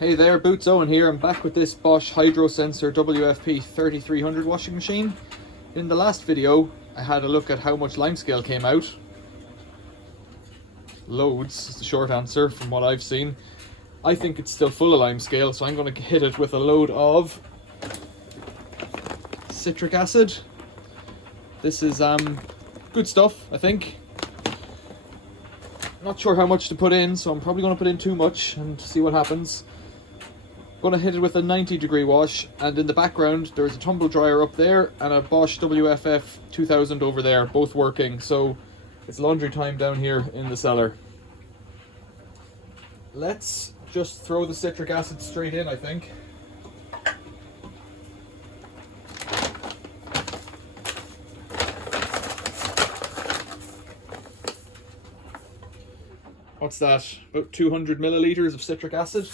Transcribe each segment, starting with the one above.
Hey there, Boots Owen here. I'm back with this Bosch Hydro Sensor WFP3300 washing machine. In the last video, I had a look at how much limescale came out. Loads is the short answer from what I've seen. I think it's still full of limescale, so I'm going to hit it with a load of citric acid. This is good stuff, I think. Not sure how much to put in, so I'm probably going to put in too much and see what happens. Going to hit it with a 90-degree wash, and in the background there's a tumble dryer up there and a Bosch WFF3300 over there, both working, so it's laundry time down here in the cellar. Let's just throw the citric acid straight in, I think. What's that? About 200 milliliters of citric acid.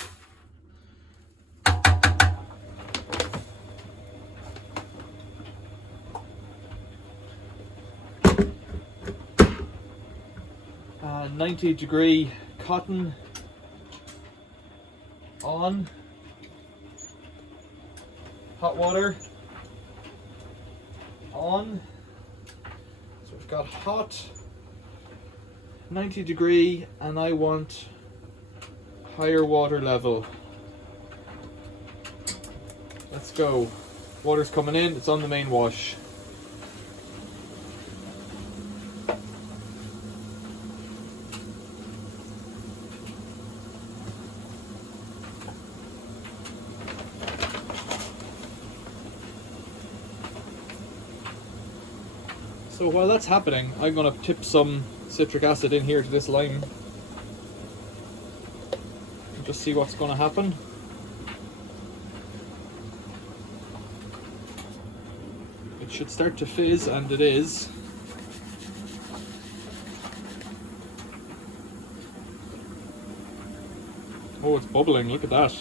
90-degree cotton on. Hot water on. So we've got hot, 90-degree, and I want higher water level. Let's go. Water's coming in, it's on the main wash. So while that's happening, I'm going to tip some citric acid in here to this lime and just see what's going to happen. It should start to fizz, and it is. Oh, it's bubbling, look at that.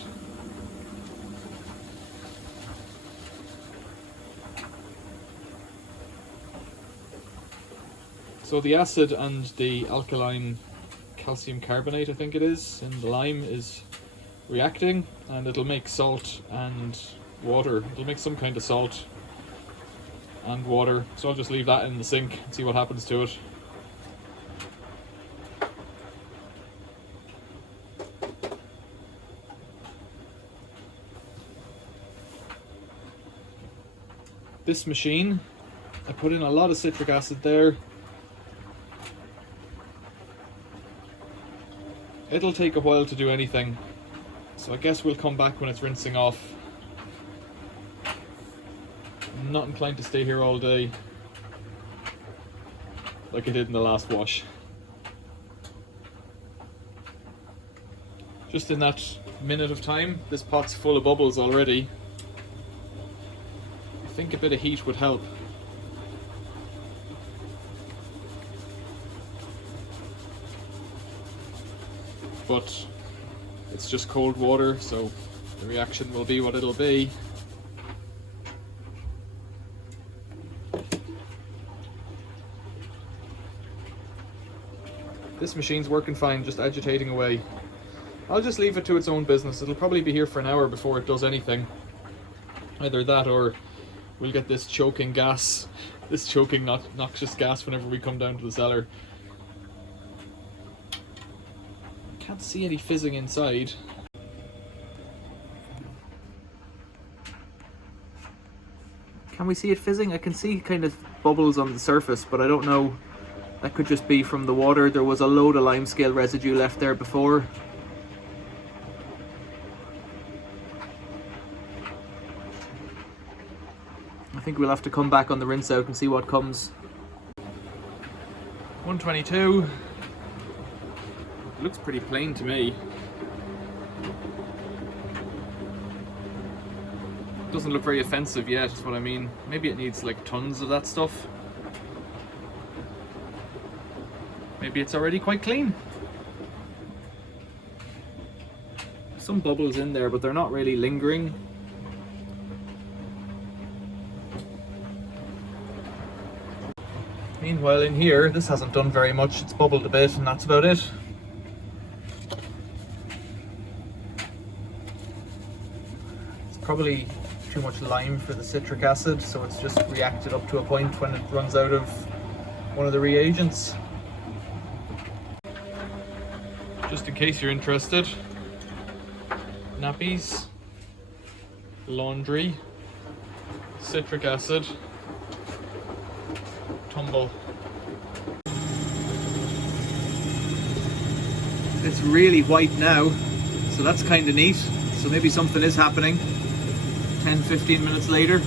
So the acid and the alkaline calcium carbonate, I think it is, in the lime is reacting, and it'll make salt and water. It'll make some kind of salt and water. So I'll just leave that in the sink and see what happens to it. This machine, I put in a lot of citric acid there. It'll take a while to do anything, so I guess we'll come back when it's rinsing off. I'm not inclined to stay here all day like I did in the last wash. Just in that minute of time, this pot's full of bubbles already. I think a bit of heat would help. But it's just cold water, so the reaction will be what it'll be. This machine's working fine, just agitating away. I'll just leave it to its own business. It'll probably be here for an hour before it does anything. Either that, or we'll get this choking gas, this choking noxious gas whenever we come down to the cellar. Can't see any fizzing inside. Can we see it fizzing? I can see kind of bubbles on the surface, but I don't know. That could just be from the water. There was a load of limescale residue left there before. I think we'll have to come back on the rinse out and see what comes. 122. It looks pretty plain to me. It doesn't look very offensive yet, is what I mean. Maybe it needs like tons of that stuff. Maybe it's already quite clean. Some bubbles in there, but they're not really lingering. Meanwhile in here, this hasn't done very much. It's bubbled a bit and that's about it. probably too much lime for the citric acid, so it's just reacted up to a point when it runs out of one of the reagents. Just in case you're interested, nappies, laundry, citric acid, tumble. It's really white now, so that's kind of neat. So maybe something is happening 10-15 minutes later.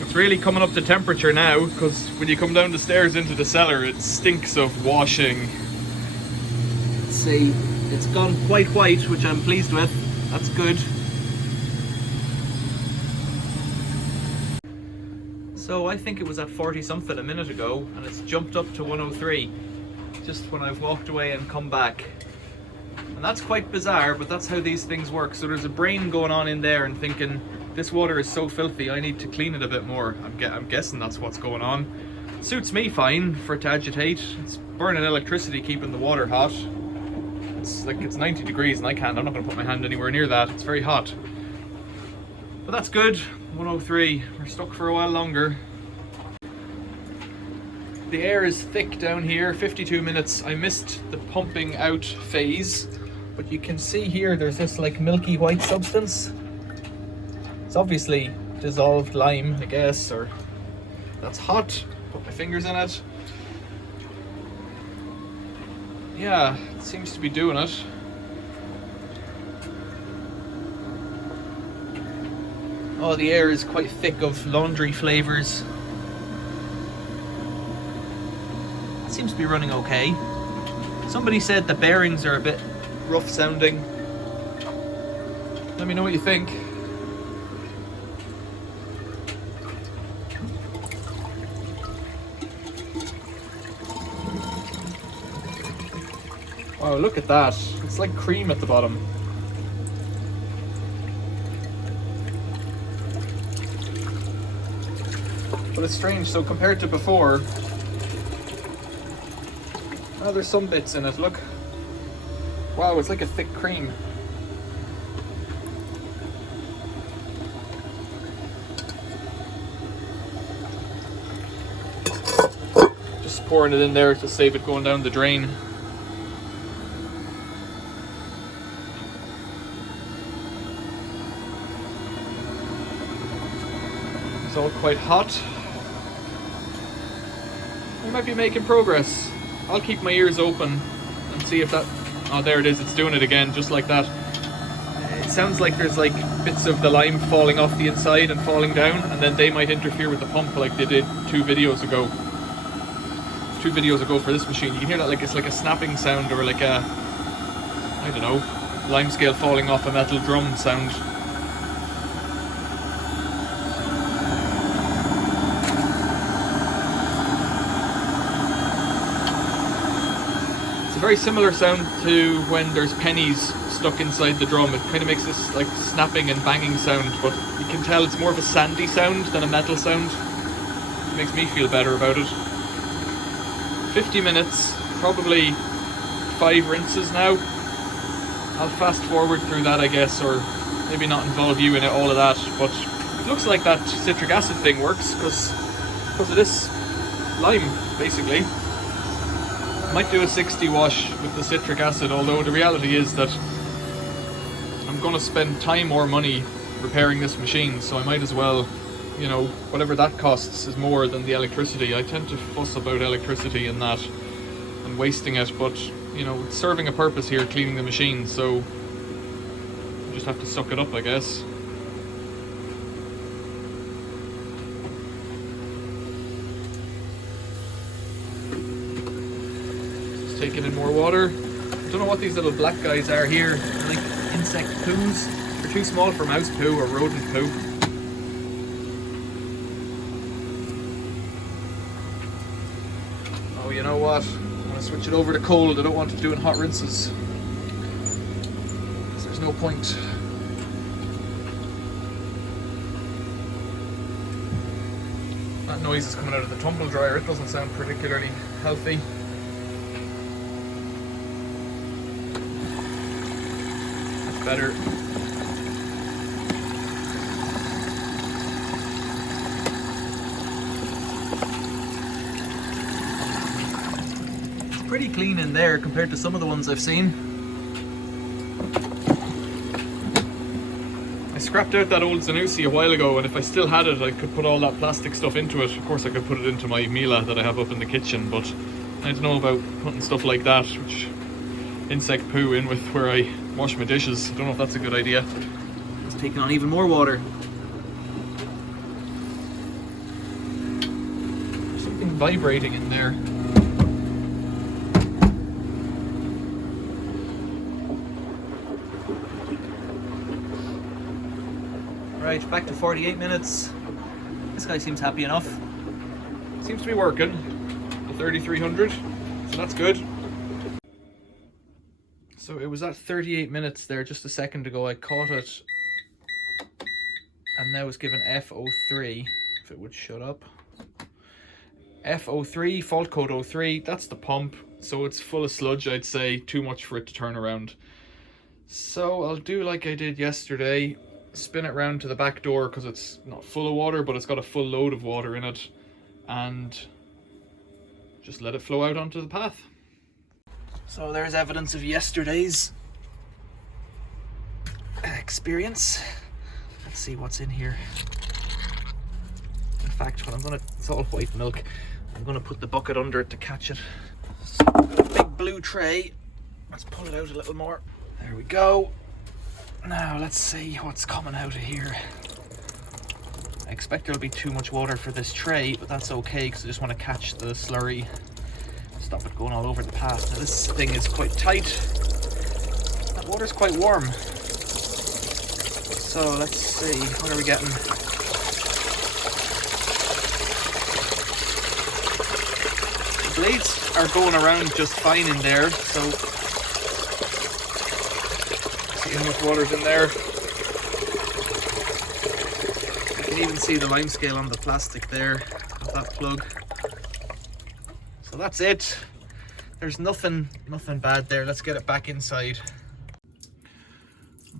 It's really coming up to temperature now, because when you come down the stairs into the cellar, it stinks of washing. Let's see, it's gone quite white, which I'm pleased with. That's good. So I think it was at 40 something a minute ago, and it's jumped up to 103 just when I've walked away and come back. And that's quite bizarre, but that's how these things work. So there's a brain going on in there and thinking, this water is so filthy, I need to clean it a bit more. I'm guessing that's what's going on. Suits me fine for it to agitate. It's burning electricity, keeping the water hot. It's like it's 90 degrees and I'm not going to put my hand anywhere near that. It's very hot. But that's good. 103. We're stuck for a while longer. The air is thick down here. 52 minutes. I missed the pumping out phase, but you can see here there's this like milky white substance. It's obviously dissolved lime, I guess, or that's hot. Put my fingers in it. Yeah, it seems to be doing it. Oh, the air is quite thick of laundry flavors. It seems to be running okay. Somebody said the bearings are a bit rough sounding. Let me know what you think. Oh, look at that. It's like cream at the bottom. But it's strange, so compared to before, oh, there's some bits in it, look. Wow, it's like a thick cream. Just pouring it in there to save it going down the drain. It's all quite hot. We might be making progress. I'll keep my ears open and see if that... Oh, there it is. It's doing it again, just like that. It sounds like there's like bits of the lime falling off the inside and falling down, and then they might interfere with the pump like they did 2 videos ago. 2 videos ago for this machine. You can hear that like it's like a snapping sound, or like a... I don't know, limescale falling off a metal drum sound. a very similar sound to when there's pennies stuck inside the drum. It kind of makes this like snapping and banging sound, but you can tell it's more of a sandy sound than a metal sound. It makes me feel better about it. 50 minutes, probably 5 rinses now. I'll fast forward through that, I guess, or maybe not involve you in it, all of that, but it looks like that citric acid thing works because of this lime, basically. Might do a 60 wash with the citric acid, although the reality is that I'm going to spend time or money repairing this machine, so I might as well, you know, whatever that costs is more than the electricity. I tend to fuss about electricity and that and wasting it, but you know, it's serving a purpose here, cleaning the machine, so you just have to suck it up, I guess. Taking in more water. I don't know what these little black guys are here. They're like insect poos. They're too small for mouse poo or rodent poo. Oh, you know what? I'm gonna switch it over to cold. I don't want to do it in hot rinses, because there's no point. That noise is coming out of the tumble dryer. It doesn't sound particularly healthy. Better. It's pretty clean in there compared to some of the ones I've seen. I scrapped out that old Zanussi a while ago, and if I still had it, I could put all that plastic stuff into it. Of course, I could put it into my Miele that I have up in the kitchen, but I don't know about putting stuff like that, which insect poo, in with where I wash my dishes. I don't know if that's a good idea. It's taking on even more water. There's something vibrating in there. Right, back to 48 minutes. This guy seems happy enough. Seems to be working. The 3300, so that's good. So it was at 38 minutes there just a second ago. I caught it, and now it's given F03, if it would shut up. F03, fault code 03, that's the pump, so it's full of sludge, I'd say, too much for it to turn around. So I'll do like I did yesterday, spin it round to the back door, because it's not full of water, but it's got a full load of water in it, and just let it flow out onto the path. So there's evidence of yesterday's experience. Let's see what's in here. In fact, what I'm gonna, it's all white milk. I'm gonna put the bucket under it to catch it. So, big blue tray. Let's pull it out a little more. There we go. Now let's see what's coming out of here. I expect there'll be too much water for this tray, but that's okay because I just want to catch the slurry. Stop it going all over the path. Now this thing is quite tight. That water's quite warm. So let's see, what are we getting? The blades are going around just fine in there, so see how much water's in there. You can even see the limescale on the plastic there of that plug. So that's it. There's nothing bad there. Let's get it back inside.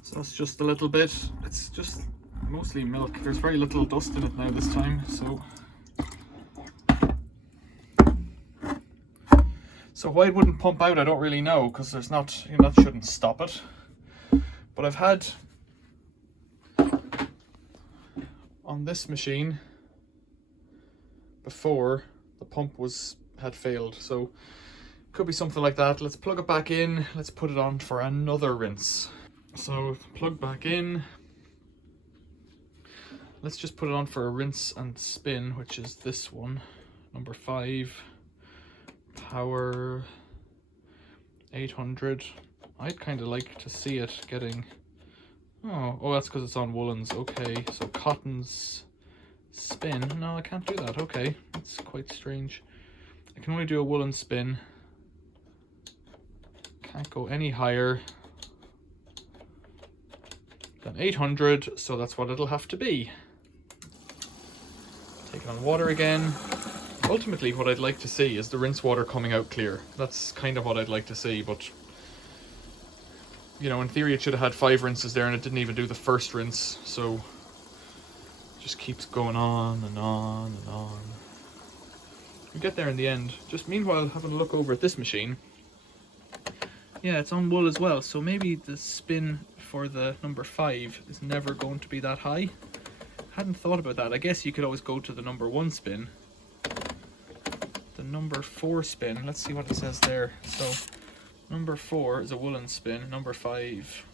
So that's just a little bit. It's just mostly milk. There's very little dust in it now this time. So why it wouldn't pump out, I don't really know, because there's not, you know, that shouldn't stop it. But I've had on this machine before the pump had failed, so could be something like that. Let's plug it back in. Let's put it on for another rinse. So plug back in. Let's just put it on for a rinse and spin, which is this one, number 5, power 800. I'd kind of like to see it getting, oh, that's because it's on woolens. Okay, so cottons spin. No, I can't do that. Okay, that's quite strange. I can only do a woolen spin. Can't go any higher than 800, so that's what it'll have to be. Take on water again. Ultimately, what I'd like to see is the rinse water coming out clear. That's kind of what I'd like to see, but you know, in theory it should have had 5 rinses there and it didn't even do the first rinse, so it just keeps going on and on and on. We get there in the end. Just meanwhile, having a look over at this machine. Yeah, it's on wool as well, so maybe the spin for the number 5 is never going to be that high. Hadn't thought about that. I guess you could always go to the number 1 spin. The number 4 spin, let's see what it says there. So number 4 is a woolen spin, number 5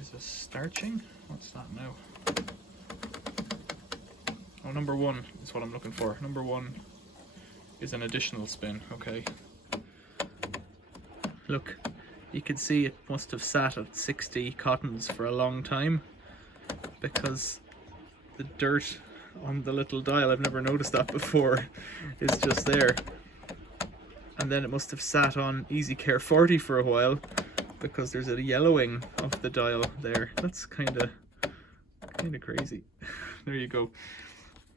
is a starching? What's that now? Oh, number 1 is what I'm looking for. Number 1 is an additional spin, okay. Look, you can see it must have sat at 60 cottons for a long time because the dirt on the little dial, I've never noticed that before, is just there. And then it must have sat on Easy Care 40 for a while because there's a yellowing of the dial there. That's kind of crazy. There you go.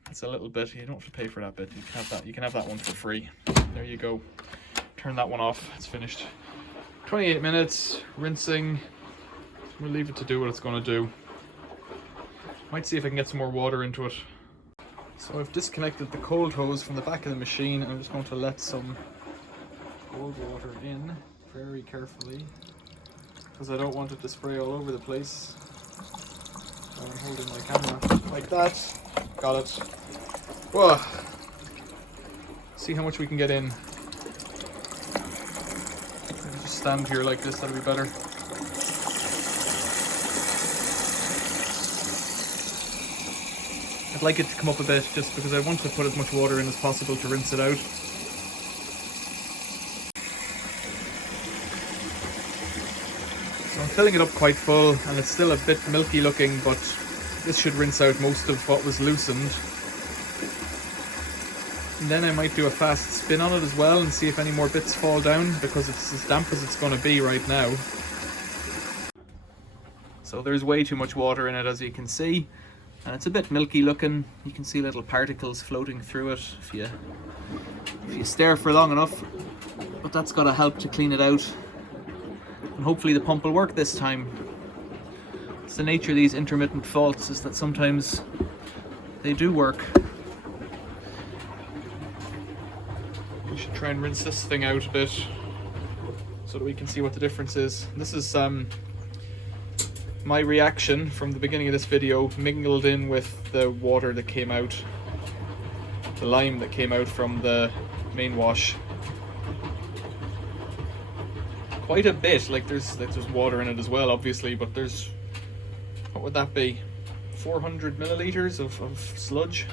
That's a little bit. You don't have to pay for that bit. You can have that. You can have that one for free. There you go. Turn that one off. It's finished. 28 minutes rinsing. We'll leave it to do what it's going to do. Might see if I can get some more water into it. So I've disconnected the cold hose from the back of the machine and I'm just going to let some cold water in very carefully because I don't want it to spray all over the place. So I'm holding my camera like that. Got it. Whoa. See how much we can get in. I'll just stand here like this, that'll be better. I'd like it to come up a bit just because I want to put as much water in as possible to rinse it out. So I'm filling it up quite full and it's still a bit milky looking, but this should rinse out most of what was loosened. And then I might do a fast spin on it as well and see if any more bits fall down because it's as damp as it's going to be right now. So there's way too much water in it, as you can see. And it's a bit milky looking. You can see little particles floating through it if you stare for long enough. But that's got to help to clean it out. And hopefully the pump will work this time. It's the nature of these intermittent faults is that sometimes they do work. We should try and rinse this thing out a bit so that we can see what the difference is. This is my reaction from the beginning of this video mingled in with the water that came out, the lime that came out from the main wash. Quite a bit, like there's water in it as well obviously, but there's, what would that be, 400 milliliters of sludge,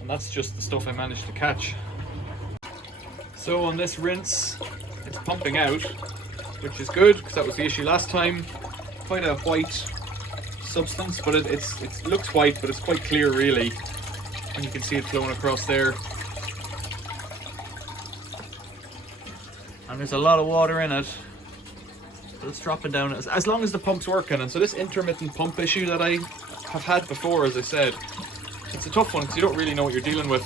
and that's just the stuff I managed to catch. So on this rinse it's pumping out, which is good because that was the issue last time. Quite a white substance, but it looks white, but it's quite clear really, and you can see it flowing across there. And there's a lot of water in it, but it's dropping down as long as the pump's working. And so this intermittent pump issue that I have had before, as I said, it's a tough one because you don't really know what you're dealing with.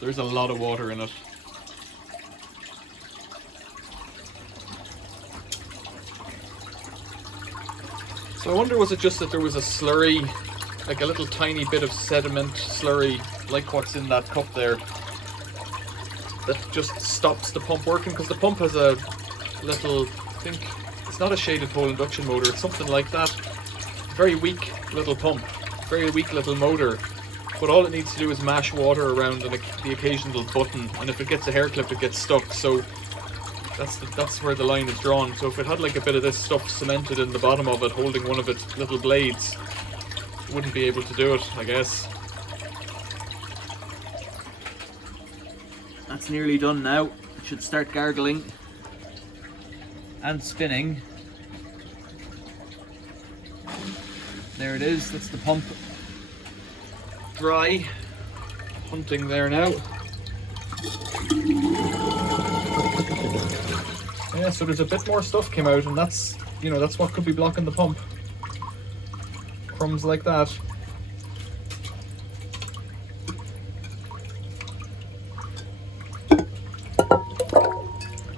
There's a lot of water in it. So I wonder, was it just that there was a slurry, like a little tiny bit of sediment slurry, like what's in that cup there, that just stops the pump working? Because the pump has a little, I think, it's not a shaded pole induction motor, it's something like that. Very weak little pump, very weak little motor. But all it needs to do is mash water around and the occasional button, and if it gets a hair clip it gets stuck. So that's where the line is drawn. So if it had like a bit of this stuff cemented in the bottom of it holding one of its little blades, it wouldn't be able to do it, I guess. That's nearly done now. It should start gargling and spinning. There it is, that's the pump dry, hunting there now. Yeah, so there's a bit more stuff came out, and that's, you know, that's what could be blocking the pump. Crumbs like that.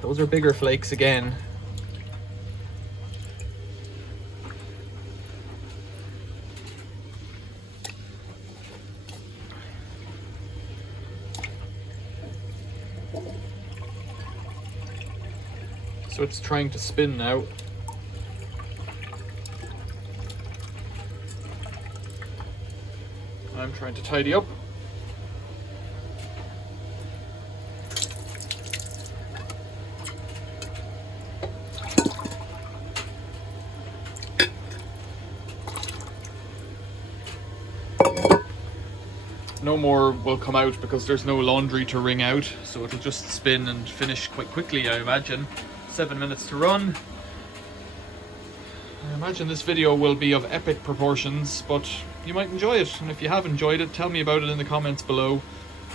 Those are bigger flakes again. So it's trying to spin now. I'm trying to tidy up. No more will come out because there's no laundry to wring out, so it'll just spin and finish quite quickly, I imagine. 7 minutes to run. I imagine this video will be of epic proportions, but you might enjoy it, and if you have enjoyed it, tell me about it in the comments below.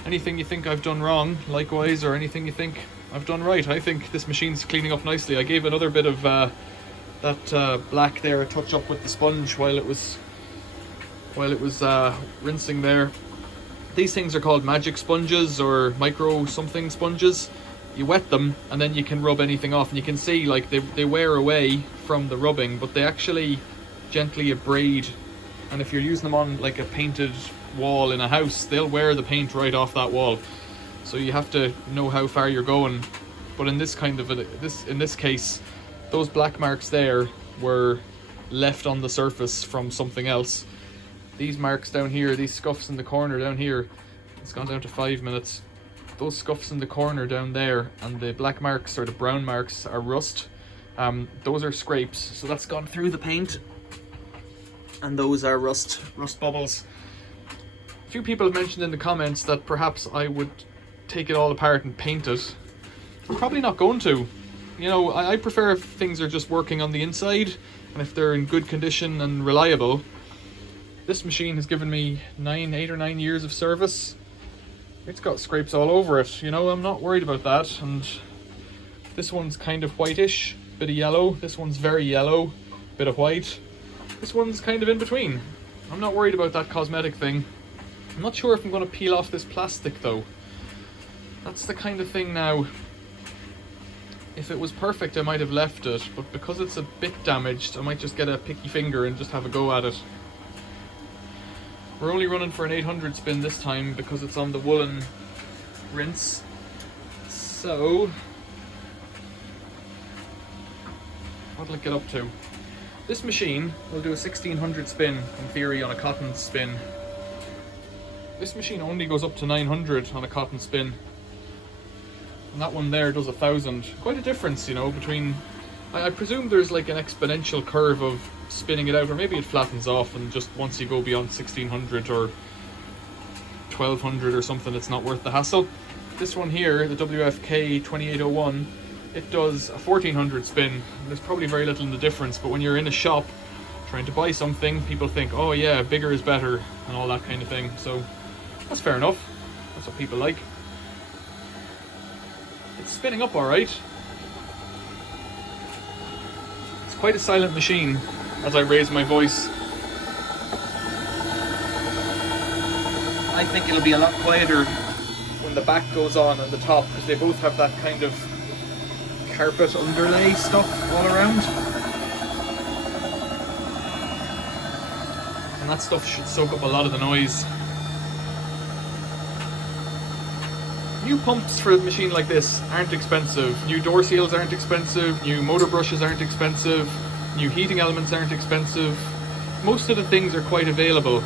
Anything you think I've done wrong, likewise, or anything you think I've done right. I think this machine's cleaning up nicely. I gave another bit of that black there a touch up with the sponge while it was rinsing there. These things are called magic sponges or micro something sponges. You wet them and then you can rub anything off, and you can see like they wear away from the rubbing, but they actually gently abrade, and if you're using them on like a painted wall in a house, they'll wear the paint right off that wall. So you have to know how far you're going. But in this kind of in this case, those black marks there were left on the surface from something else. These marks down here, these scuffs in the corner down here, it's gone down to 5 minutes. Those scuffs in the corner down there and the black marks or the brown marks are rust. Those are scrapes, so that's gone through the paint, and those are rust bubbles. A few people have mentioned in the comments that perhaps I would take it all apart and paint it. I'm probably not going to. You know, I prefer if things are just working on the inside and if they're in good condition and reliable. This machine has given me 8 or 9 years of service. It's got scrapes all over it, you know, I'm not worried about that. And this one's kind of whitish, bit of yellow. This one's very yellow, bit of white. This one's kind of in between. I'm not worried about that cosmetic thing. I'm not sure if I'm going to peel off this plastic though. That's the kind of thing now. If it was perfect, I might have left it, but because it's a bit damaged, I might just get a picky finger and just have a go at it. We're only running for an 800 spin this time because it's on the woolen rinse. So, what'll it get up to? This machine will do a 1600 spin in theory on a cotton spin. This machine only goes up to 900 on a cotton spin. And that one there does 1000. Quite a difference, you know, between... I presume there's like an exponential curve of spinning it out, or maybe it flattens off and just once you go beyond 1600 or 1200 or something, it's not worth the hassle. This one here, the WFP3300, it does a 1400 spin. There's probably very little in the difference, but when you're in a shop trying to buy something, people think, oh yeah, bigger is better and all that kind of thing. So that's fair enough. That's what people like. It's spinning up all right. It's quite a silent machine as I raise my voice. I think it'll be a lot quieter when the back goes on and the top, because they both have that kind of carpet underlay stuff all around. And that stuff should soak up a lot of the noise. New pumps for a machine like this aren't expensive. New door seals aren't expensive. New motor brushes aren't expensive. New heating elements aren't expensive. Most of the things are quite available.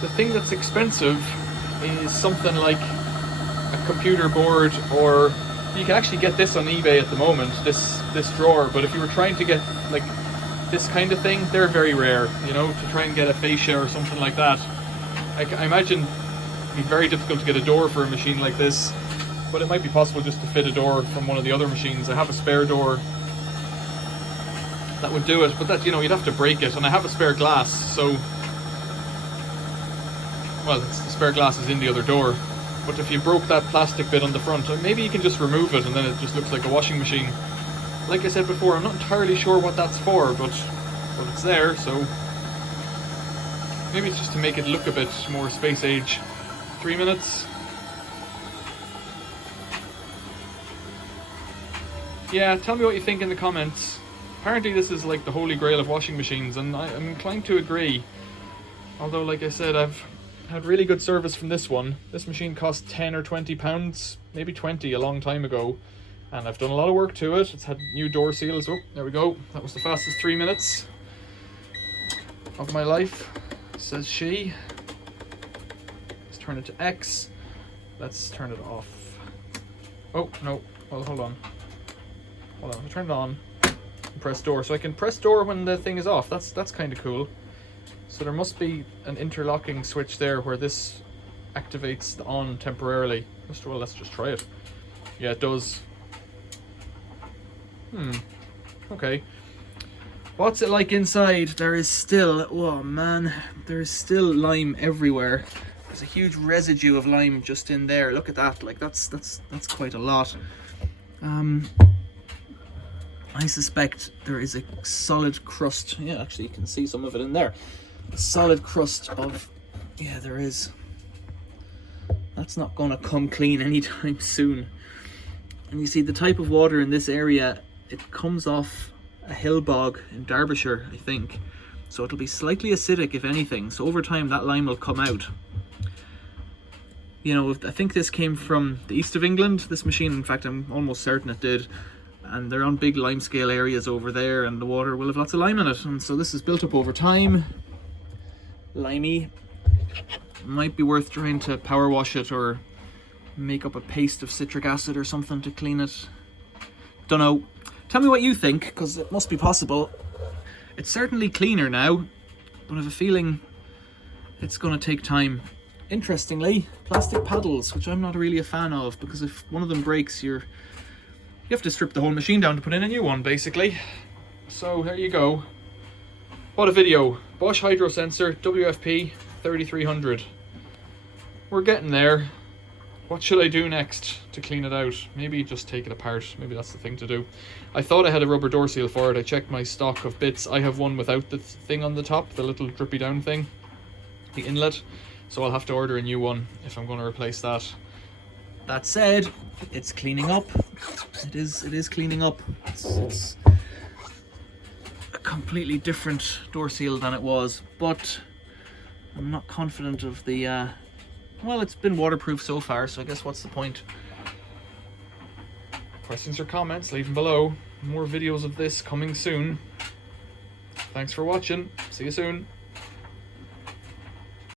The thing that's expensive is something like a computer board, or you can actually get this on eBay at the moment, this drawer, but if you were trying to get like this kind of thing, they're very rare, you know, to try and get a fascia or something like that. I imagine it'd be very difficult to get a door for a machine like this, but it might be possible just to fit a door from one of the other machines. I have a spare door that would do it. But that, you know, you'd have to break it, and I have a spare glass, so, well, the spare glass is in the other door. But if you broke that plastic bit on the front, maybe you can just remove it and then it just looks like a washing machine. Like I said before, I'm not entirely sure what that's for, but it's there, so maybe it's just to make it look a bit more space age. 3 minutes. Yeah, tell me what you think in the comments. Apparently this is like the holy grail of washing machines, and I'm inclined to agree. Although, like I said, I've had really good service from this one. This machine cost 10 or 20 pounds, maybe 20 a long time ago, and I've done a lot of work to it. It's had new door seals. Oh, there we go. That was the fastest 3 minutes of my life, says she. Let's turn it to X. Let's turn it off. Oh, no. Well, hold on. Hold on. I'll turn it on and press door. So I can press door when the thing is off. That's kind of cool. So there must be an interlocking switch there where this activates the on temporarily. Well, let's just try it. Yeah, it does. Okay. What's it like inside? There is still, oh man, there is still lime everywhere. There's a huge residue of lime just in there. Look at that. Like that's quite a lot. I suspect there is a solid crust. Yeah, actually you can see some of it in there. A solid crust of, yeah, there is. That's not going to come clean anytime soon. And you see the type of water in this area, it comes off a hill bog in Derbyshire, I think. So it'll be slightly acidic if anything. So over time that lime will come out. You know, I think this came from the east of England. This machine, in fact, I'm almost certain it did. And they're on big limescale areas over there, and the water will have lots of lime in it. And so this is built up over time. Limey. Might be worth trying to power wash it or make up a paste of citric acid or something to clean it. Don't know. Tell me what you think, because it must be possible. It's certainly cleaner now, but I have a feeling it's going to take time. Interestingly, plastic paddles, which I'm not really a fan of, because if one of them breaks, you have to strip the whole machine down to put in a new one, basically. So there you go. What a video. Bosch hydro sensor, WFP3300. We're getting there. What should I do next to clean it out? Maybe just take it apart. Maybe that's the thing to do. I thought I had a rubber door seal for it. I checked my stock of bits. I have one without the thing on the top, the little drippy down thing, the inlet. So I'll have to order a new one if I'm going to replace that. That said, it's cleaning up. It is cleaning up. It's a completely different door seal than it was, but I'm not confident of the well, it's been waterproof so far, so I guess what's the point? Questions or comments, leave them below. More videos of this coming soon. Thanks for watching. See you soon.